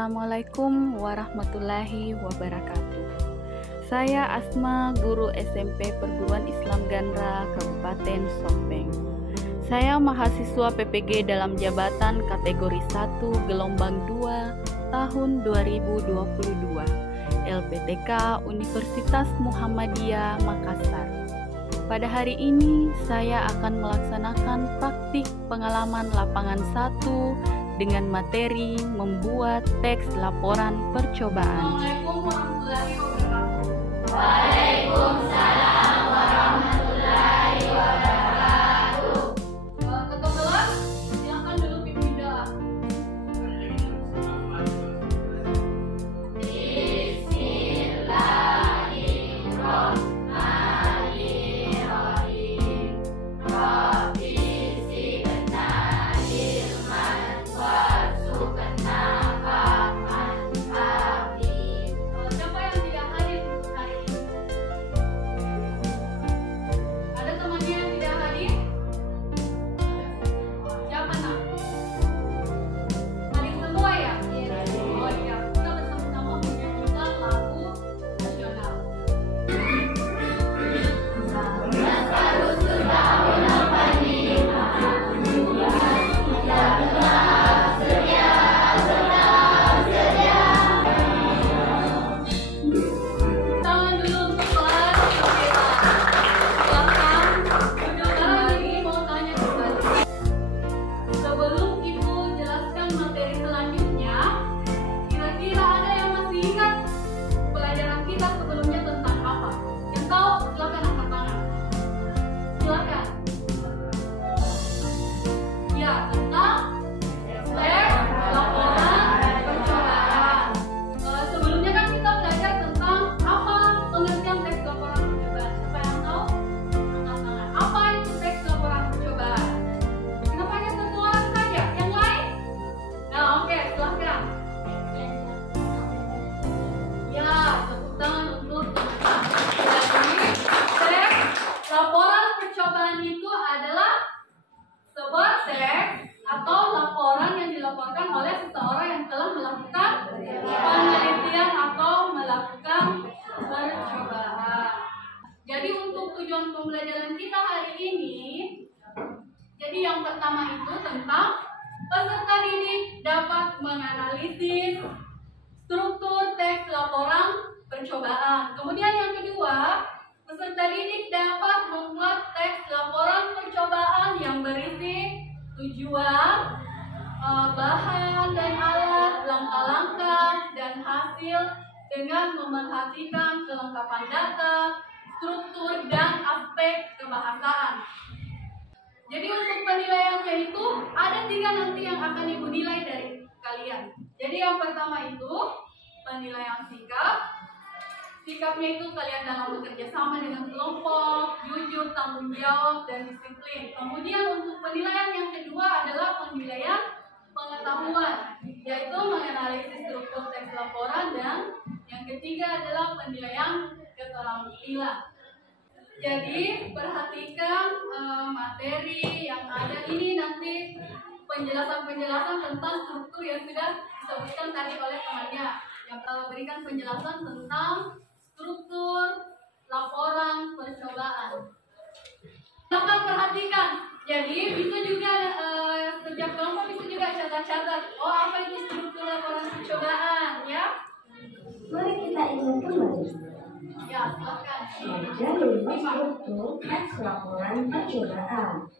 Assalamualaikum warahmatullahi wabarakatuh. Saya Asma, guru SMP Perguruan Islam Gandra, Kabupaten Sompeng. Saya mahasiswa PPG dalam jabatan kategori 1 gelombang 2 tahun 2022 LPTK Universitas Muhammadiyah Makassar. Pada hari ini saya akan melaksanakan praktik pengalaman lapangan 1 dengan materi membuat teks laporan percobaan. Assalamualaikum warahmatullahi wabarakatuh. Waalaikumsalam warahmatullahi wabarakatuh. Ketua kelas, silakan duduk di meja. Bismillahirrahmanirrahim. Rabbi zidna ilman warzuqna fahman. Amin. Siapa yang tidak hadir hari ini? Ada temannya yang tidak hadir? Siapa nak? Hadir semua ya? Oh iya, kita bersama-sama menyanyikan lagu nasional. Tangan dulu untuk kelas. Silakan. Saudara ini mau tanya kembali. Sebelum Ibu jelaskan materi selanjutnya, kira-kira ada yang masih ingat pelajaran kita sebelumnya tentang apa? Yang tahu silakan angkat tangan. Silakan. Ya, tentang teks laporan percobaan. Sebelumnya kan kita belajar tentang apa pengertian teks laporan percobaan. Siapa yang tahu? Angkat tangan. Apa itu teks laporan percobaan? Kenapa hanya satu orang saja? Yang lain? Nah, oke, silakan. Ya, tepuk tangan untuk teman-teman. Jadi, teks laporan percobaan itu adalah sebuah teks atau laporan yang dilaporkan oleh seseorang yang telah melakukan penelitian atau melakukan percobaan. Jadi untuk tujuan pembelajaran kita hari ini, jadi yang pertama itu tentang peserta didik dapat menganalisis struktur teks laporan percobaan. Kemudian yang kedua, peserta didik dapat membuat teks laporan percobaan yang berisi tujuan, bahan dan alat, langkah-langkah dan hasil dengan memerhatikan kelengkapan data, struktur dan aspek kebahasaan. Jadi untuk penilaiannya itu ada 3 nanti yang akan Ibu nilai dari kalian. Jadi yang pertama itu penilaian sikap. Sikapnya itu kalian dalam bekerja sama dengan kelompok, jujur, tanggung jawab, dan disiplin. Kemudian untuk penilaian yang kedua adalah penilaian pengetahuan, yaitu menganalisis struktur teks laporan, dan yang ketiga adalah penilaian keterampilan. Jadi perhatikan materi yang ada ini nanti penjelasan-penjelasan tentang struktur yang sudah disebutkan tadi oleh temannya, yang berikan penjelasan tentang struktur laporan percobaan. Silakan perhatikan. Jadi bisa juga setiap kelompok bisa juga catat-catat. Oh, apa itu struktur laporan percobaan, ya? Mari kita ingat kembali. Ya, silakan. Ada 5 struktur teks laporan percobaan.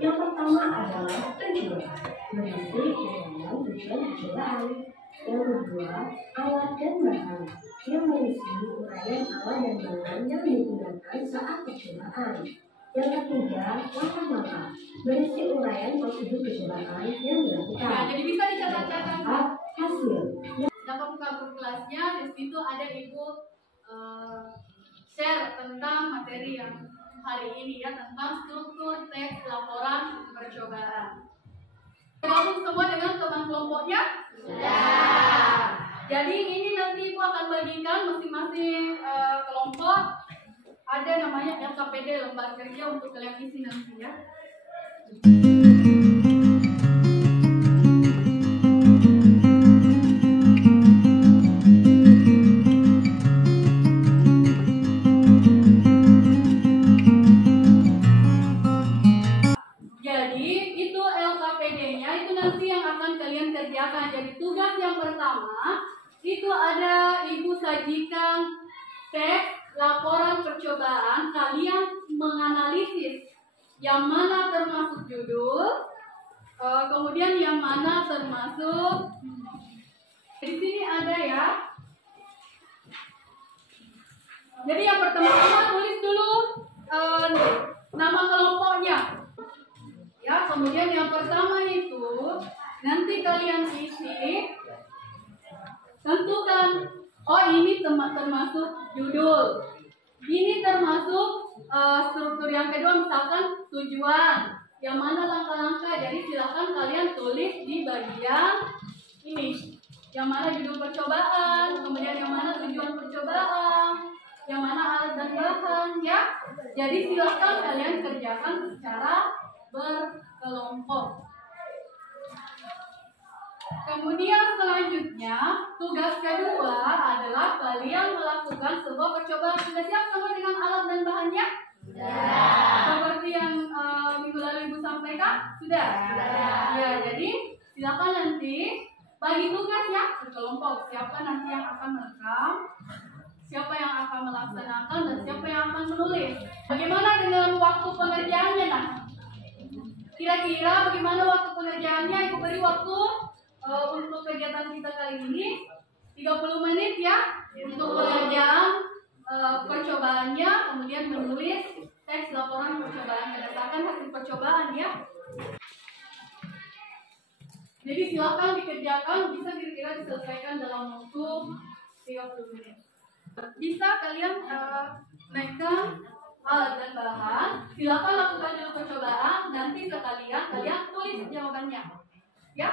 Yang pertama adalah tujuan, berisi uraian tujuan percobaan. Yang kedua, alat dan bahan, yang berisi uraian alat dan bahan yang digunakan saat percobaan. Yang ketiga, langkah-langkah, berisi uraian prosedur percobaan yang dilakukan. Ya, jadi bisa dicatat-catat. Hasil. Dalam buku kelasnya di situ ada Ibu share tentang materi yang hari ini ya, tentang struktur teks laporan percobaan. Gabung semua dengan teman kelompoknya? Sudah. Jadi ini nanti Ibu akan bagikan masing-masing kelompok. Ada namanya LKPD, lembar kerja, untuk kalian isi nanti ya. laporan percobaan, kalian menganalisis yang mana termasuk judul, kemudian yang mana termasuk. Di sini ada ya. Jadi yang pertama tulis dulu nama kelompoknya. Ya, kemudian yang pertama itu nanti kalian isi, tentukan, oh ini termasuk judul, ini termasuk struktur yang kedua, misalkan tujuan, yang mana langkah-langkah. Jadi silakan kalian tulis di bagian ini, yang mana judul percobaan, kemudian yang mana tujuan percobaan, yang mana alat dan bahan, ya. Jadi silakan kalian kerjakan secara berkelompok. Kemudian selanjutnya, tugas kedua adalah kalian melakukan sebuah percobaan. Sudah siap semua dengan alat dan bahannya? Sudah. Seperti yang minggu lalu Ibu sampaikan? Sudah? Sudah. Ya, jadi silakan nanti bagi tugas ya berkelompok. Siapa nanti yang akan merekam, siapa yang akan melaksanakan, dan siapa yang akan menulis. Bagaimana dengan waktu pengerjaannya, nah? Kira-kira bagaimana waktu pengerjaannya? Ibu beri waktu untuk kegiatan kita kali ini 30 menit ya untuk pengerjaan percobaannya, kemudian menulis teks laporan percobaan berdasarkan hasil percobaan ya. Jadi silakan dikerjakan, bisa kira-kira diselesaikan dalam waktu 30 menit. Bisa kalian naikkan alat dan bahan, silakan lakukan dulu percobaan, nanti sekalian kalian tulis jawabannya ya.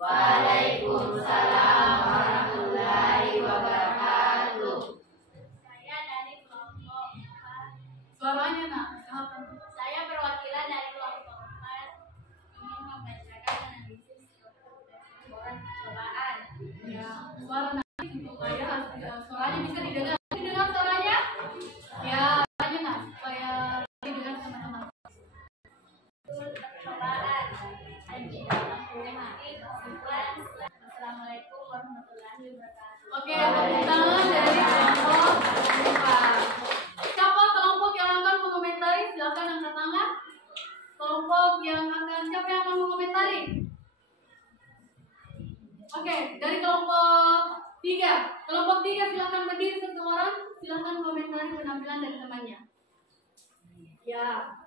Waalaikumsalam warahmatullahi wabarakatuh. Saya dari kelompok 4. Suaranya nak. Saya perwakilan dari kelompok 4 ingin membacakan analisis laporan percobaan. Ya, suara nanti untuk saya suaranya bisa didengar. Didengar suaranya? Ya, suaranya nak supaya didengar teman-teman. Percobaan dan juga menghormati kesimpulan. Assalamualaikum warahmatullahi wabarakatuh. Oke, tepuk tangan dari kelompok 4. Siapa kelompok yang akan mengomentari? Silakan angkat tangan. Kelompok yang akan, siapa yang akan mengomentari? Oke, dari kelompok 3. Kelompok 3 silakan berdiri satu orang. Silakan komentari penampilan dari temannya. Ya.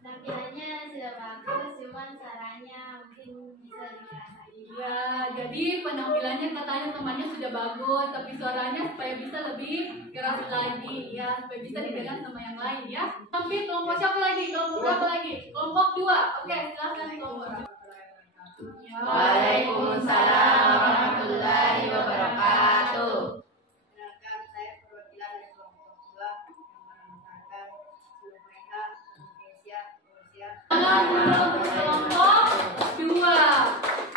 Penampilannya sudah bagus, cuman caranya mungkin bisa dirasain. Ya, jadi penampilannya katanya temannya sudah bagus, tapi suaranya supaya bisa lebih keras lagi, ya, supaya bisa didengar sama yang lain, ya. Tapi kelompok siapa lagi? Kelompok berapa lagi? Kelompok 2. Oke, silakan kelompok. Ya. Waalaikumsalam warahmatullahi wabarakatuh. Perkenalkan, saya perwakilan dari kelompok 2 yang menemukan seluruh mereka Indonesia, Rusia. Kelompok 2.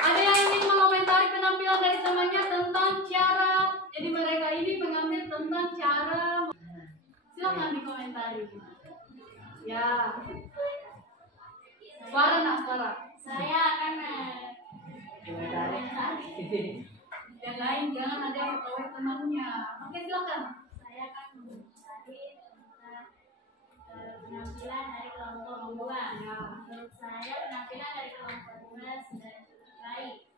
Ada yang ingin mengomentari penampilan dari temannya tentang tadi? Ya. Suara nak suara. Saya akan Yang lain jangan ada yang ketahui temannya. Oke, silakan. saya akan mencari tentang penampilan dari kelompok 2. Ya. Menurut saya penampilan dari kelompok 2 sudah cukup baik.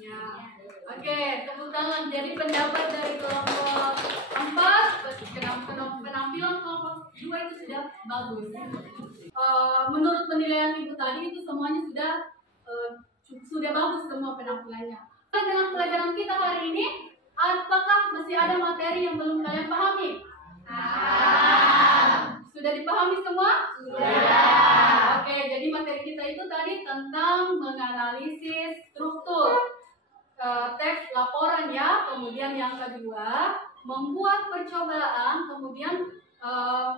Ya. Oke, tepuk tangan. Jadi pendapat dari kelompok 4, penampilan kelompok 2 itu sudah bagus. Menurut penilaian ibu tadi itu semuanya sudah bagus semua penampilannya. Dengan pelajaran kita hari ini, apakah masih ada materi yang belum kalian pahami? Sudah dipahami semua? Sudah. Oke, jadi materi kita itu tadi tentang menganalisis struktur teks laporan ya. Kemudian yang kedua, membuat percobaan, kemudian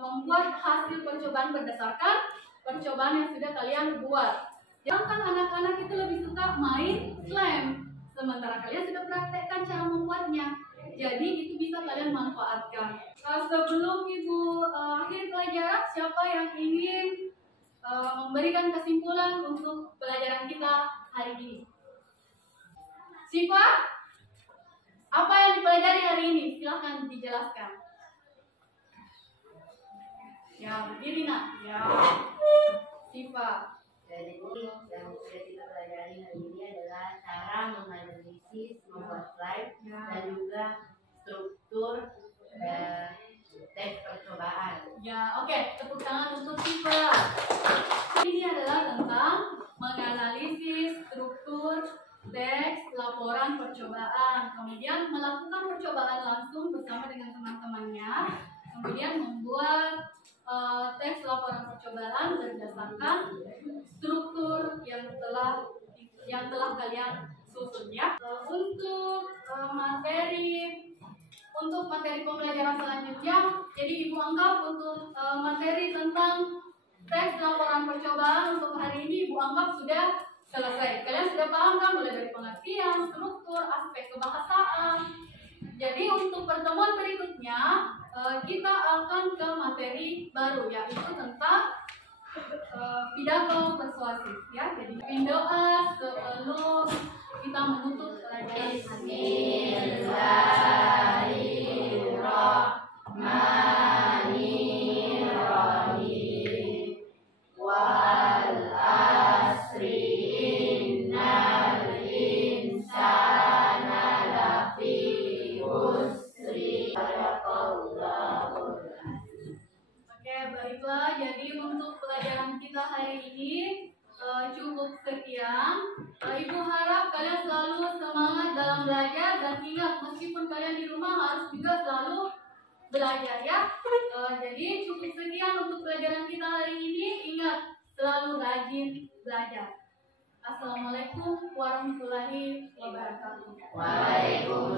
membuat hasil percobaan berdasarkan percobaan yang sudah kalian buat. Jangan anak-anak itu lebih suka main slam, sementara kalian sudah praktekkan cara membuatnya. Jadi itu bisa kalian manfaatkan. Sebelum ibu akhir pelajaran, siapa yang ingin memberikan kesimpulan untuk pelajaran kita hari ini? Siva, apa yang dipelajari hari ini? Silahkan dijelaskan. Ya, berdiri nak. Ya, Siva. Jadi yang sudah kita pelajari hari ini adalah cara menganalisis, membuat slide, dan juga struktur teks percobaan. Ya, oke. Tepuk tangan untuk Siva. Ini adalah tentang menganalisis struktur teks laporan percobaan. Kemudian melakukan percobaan langsung bersama dengan teman-temannya. Kemudian membuat teks laporan percobaan berdasarkan struktur yang telah kalian susun ya. Untuk materi pembelajaran selanjutnya, jadi ibu anggap untuk materi tentang teks laporan percobaan untuk hari ini ibu anggap sudah selesai. Kalian sudah paham kan mulai dari pengertian, struktur, aspek kebahasaan. Jadi untuk pertemuan berikutnya kita akan ke materi baru yaitu tentang pidato persuasif ya. Jadi doa sebelum kita menutup pelajaran. Bismillahirrahmanirrahim. Wal asri innal insana lafi khusri. Oke, baiklah. Jadi untuk pelajaran kita hari ini cukup sekian. Ibu harap kalian selalu semangat dalam belajar dan ingat meskipun kalian di rumah harus juga selalu belajar ya. Jadi cukup sekian untuk pelajaran kita hari ini. Ingat selalu rajin belajar. Assalamualaikum warahmatullahi wabarakatuh. Waalaikumsalam.